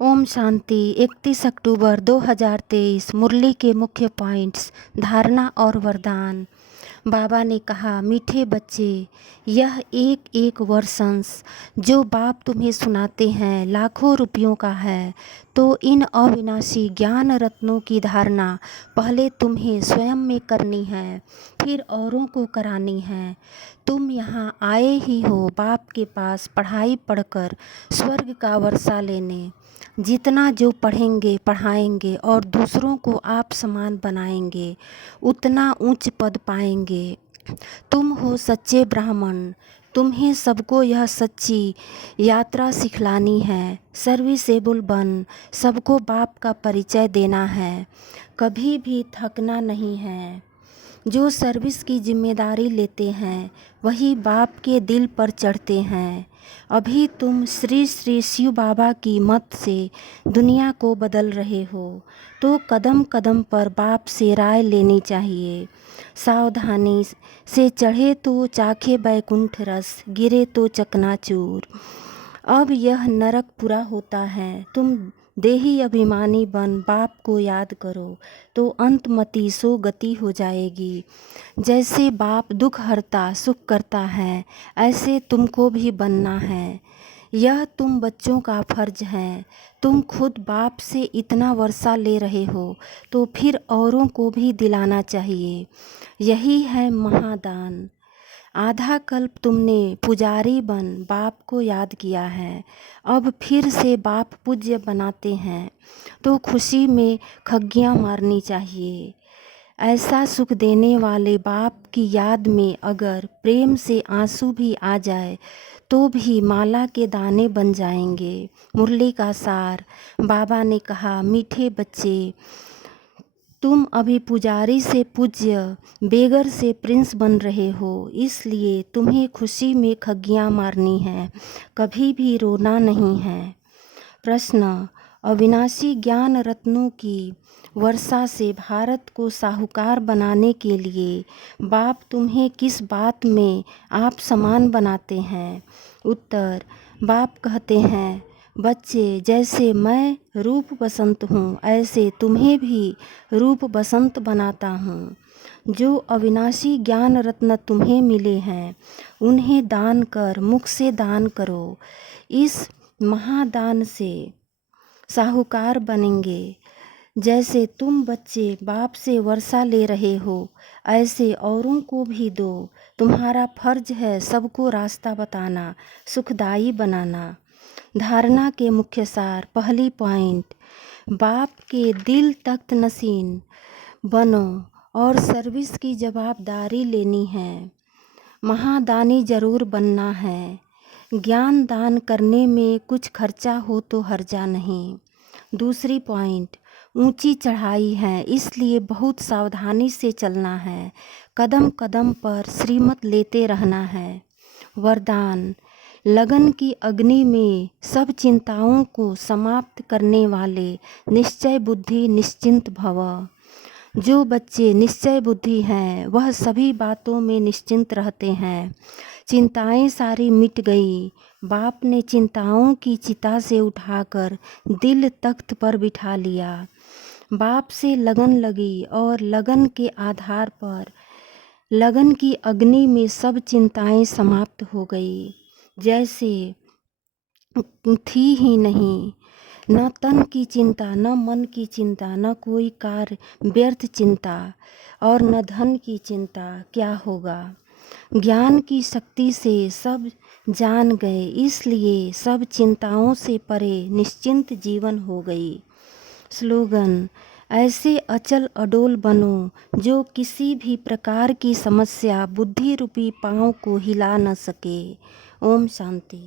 ओम शांति। 31 अक्टूबर 2023। मुरली के मुख्य पॉइंट्स, धारणा और वरदान। बाबा ने कहा, मीठे बच्चे, यह एक एक वर्षंस जो बाप तुम्हें सुनाते हैं लाखों रुपयों का है। तो इन अविनाशी ज्ञान रत्नों की धारणा पहले तुम्हें स्वयं में करनी है, फिर औरों को करानी है। तुम यहाँ आए ही हो बाप के पास पढ़ाई पढ़कर स्वर्ग का वर्षा लेने। जितना जो पढ़ेंगे पढ़ाएंगे और दूसरों को आप समान बनाएंगे, उतना उच्च पद पाएंगे। तुम हो सच्चे ब्राह्मण, तुम्हें सबको यह सच्ची यात्रा सिखलानी है। सर्विसेबल बन सबको बाप का परिचय देना है, कभी भी थकना नहीं है। जो सर्विस की जिम्मेदारी लेते हैं वही बाप के दिल पर चढ़ते हैं। अभी तुम श्री श्री शिव बाबा की मत से दुनिया को बदल रहे हो, तो कदम कदम पर बाप से राय लेनी चाहिए। सावधानी से चढ़े तो चाखे बैकुंठ रस, गिरे तो चकनाचूर। अब यह नरक पूरा होता है। तुम देही अभिमानी बन बाप को याद करो तो अंतमति सो गति हो जाएगी। जैसे बाप दुख हरता सुख करता है, ऐसे तुमको भी बनना है। यह तुम बच्चों का फर्ज है। तुम खुद बाप से इतना वर्षा ले रहे हो तो फिर औरों को भी दिलाना चाहिए। यही है महादान। आधा कल्प तुमने पुजारी बन बाप को याद किया है, अब फिर से बाप पूज्य बनाते हैं तो खुशी में खग्गियाँ मारनी चाहिए। ऐसा सुख देने वाले बाप की याद में अगर प्रेम से आंसू भी आ जाए तो भी माला के दाने बन जाएंगे। मुरली का सार। बाबा ने कहा, मीठे बच्चे, तुम अभी पुजारी से पूज्य, बेगर से प्रिंस बन रहे हो, इसलिए तुम्हें खुशी में खग्गियाँ मारनी है, कभी भी रोना नहीं है। प्रश्न, अविनाशी ज्ञान रत्नों की वर्षा से भारत को साहूकार बनाने के लिए बाप तुम्हें किस बात में आप समान बनाते हैं? उत्तर, बाप कहते हैं, बच्चे, जैसे मैं रूप बसंत हूँ ऐसे तुम्हें भी रूप बसंत बनाता हूँ। जो अविनाशी ज्ञान रत्न तुम्हें मिले हैं उन्हें दान कर मुख से दान करो। इस महादान से साहूकार बनेंगे। जैसे तुम बच्चे बाप से वर्षा ले रहे हो, ऐसे औरों को भी दो। तुम्हारा फर्ज है सबको रास्ता बताना, सुखदायी बनाना। धारणा के मुख्य सार। पहली पॉइंट, बाप के दिल तख्त नसीन बनो और सर्विस की जवाबदारी लेनी है। महादानी जरूर बनना है। ज्ञान दान करने में कुछ खर्चा हो तो हर्जा नहीं। दूसरी पॉइंट, ऊंची चढ़ाई है इसलिए बहुत सावधानी से चलना है। कदम कदम पर श्रीमत लेते रहना है। वरदान, लगन की अग्नि में सब चिंताओं को समाप्त करने वाले निश्चय बुद्धि निश्चिंत भव। जो बच्चे निश्चय बुद्धि हैं वह सभी बातों में निश्चिंत रहते हैं। चिंताएं सारी मिट गई। बाप ने चिंताओं की चिता से उठाकर दिल तख्त पर बिठा लिया। बाप से लगन लगी और लगन के आधार पर लगन की अग्नि में सब चिंताएं समाप्त हो गई, जैसे थी ही नहीं। न तन की चिंता, न मन की चिंता, न कोई कार्य व्यर्थ चिंता और न धन की चिंता। क्या होगा? ज्ञान की शक्ति से सब जान गए, इसलिए सब चिंताओं से परे निश्चिंत जीवन हो गई। स्लोगन, ऐसे अचल अडोल बनो जो किसी भी प्रकार की समस्या बुद्धि रूपी पाँव को हिला न सके। ओम शांति।